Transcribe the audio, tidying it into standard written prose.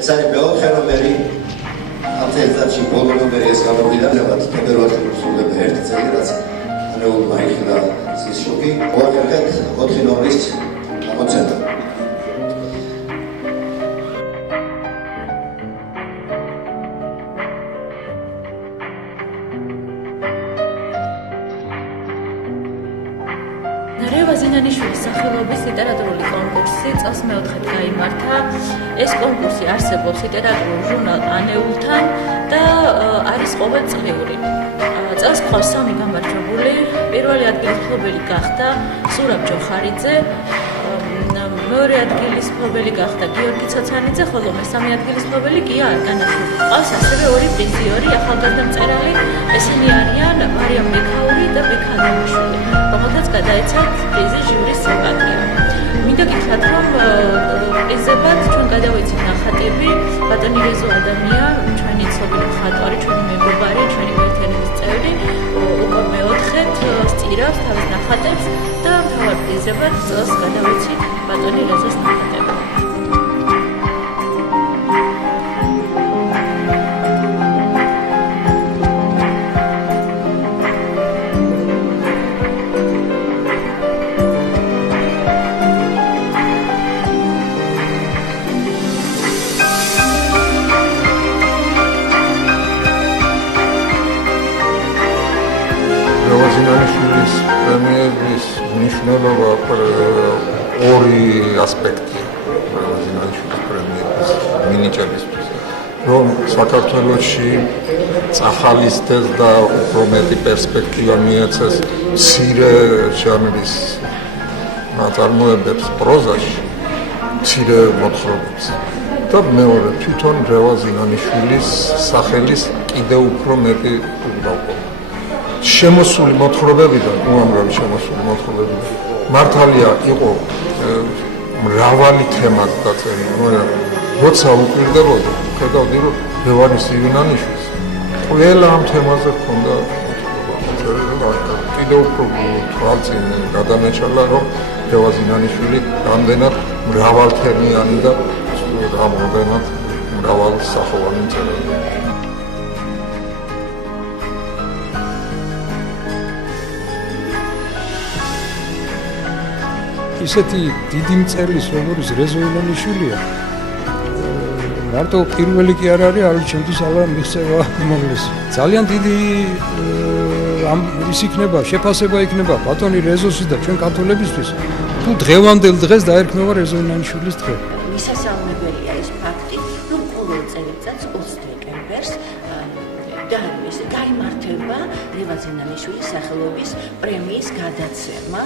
ეს არის მეოთხე ნომერი ამ წელიწადში ბოლო ნომერი ეს გამოვიდა თებერვალში ვსრულდება ერთი წელი რაც ანეულმა იხილა ის შოკი მოახერხეთ 4 ნომრის გამოცემა რევაზ ზინანიშვილის სახელობის ლიტერატურული კონკურსი წელს მეოთხედ გაიმართა. ეს კონკურსი არსებობს ლიტერატურულ ჟურნალ ანეულთან და არის ყოველწლიური. წელს ყავს 3 გამარჯვებული. პირველი ადგილის მფლობელი გახდა სურაბ ჯოხარიძე, მეორე ადგილის მფლობელი გახდა გიორგი ცოცანიძე, ხოლო მესამე ადგილის მფლობელი გია არგანაშვილი. ყავს ასევე 2 პრიზიორი ახალგაზრდა მწერალი, ესენი არიან მარიამ მექაური და ბექა ადამიანაშვილი. რომელთაც გადაეცათ პრიზი ჟიურის სიმპათია. მინდა გითხრათ, რომ პრიზებად ჩვენ გადავეცით ნახატები ბატონი რეზო ადამია, ჩვენი ცნობილი მხატვარი, ჩვენი მეგობარი, ჩვენი ერთიანობის წევრი, უკვე მეოთხედ სწირავს თავის ნახატებს და მთავარ პრიზებად წელს გადავეცით ბატონი რეზოს ნახატები. რევაზ ზინანიშვილის პრემიერის მნიშვნელობა ორი ასპექტია რევაზ ზინანიშვილის პრემიერის მინიჭებისთვის, რომ საქართველოში წახალისდეს და უფრო მეტი პერსპექტივა მიეცეს მცირე ჟანრის ნაწარმოებებს პროზაში, მცირე მოთხრობებს და მეორე თვითონ რევაზ ზინანიშვილის სახელის კიდევ უფრო მეტი უბრალობა. შემოსული მოთხრობებიდან, უამრავი შემოსული მოთხრობებიდან მართალია იყო მრავალი თემა დაწერილი, მაგრამ როცა უყირდებოდი, ხედავდი, რომ რევაზ ზინანიშვილს ყველა ამ თემაზე ჰქონდა მოთხრობა. კიდევ უფრო თვალწინ გადამეჩალა, რომ რევაზ ზინანიშვილი რამდენად მრავალთემიანი და რამდენად მრავალსახოვანი მწერალია. ისეთი დიდი მწერლის როგორც რეზო ილონიშვილია მარტო პირველი კი არ არის, არის ჩემთვის ალბათ მიღწევა უმაღლესი. ძალიან დიდი ის იქნება, შეფასება იქნება ბატონი რეზოსის და ჩვენ ქართველებისთვის, თუ დღევანდელ დღეს დაერქმევა რეზო ილონიშვილის დღე. მისასალმებელია ეს ფაქტი, რომ ყოველ წელიწადს 20 დეკემბერს გაიმართება რევაზ ზინანიშვილის სახელობის პრემიის გადაცემა.